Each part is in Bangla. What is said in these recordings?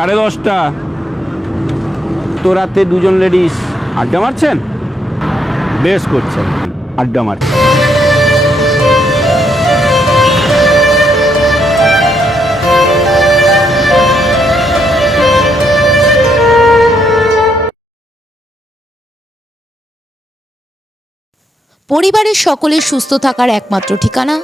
সাড়ে দশটা। তো রাতে দুজন লেডিস আড্ডা মারছেন? বেশ করছেন, আড্ডা মারছেন পরিবারের সকলের সুস্থ থাকার একমাত্র ঠিকানা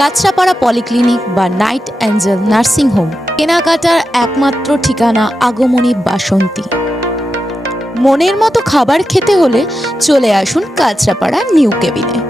কাঁচরাপাড়া পলিক্লিনিক বা নাইট অ্যাঞ্জেল নার্সিং হোম। কেনাকাটার একমাত্র ঠিকানা আগমনী বাসন্তী। মনের মতো খাবার খেতে হলে চলে আসুন কাঁচরাপাড়া নিউ কেবিনে।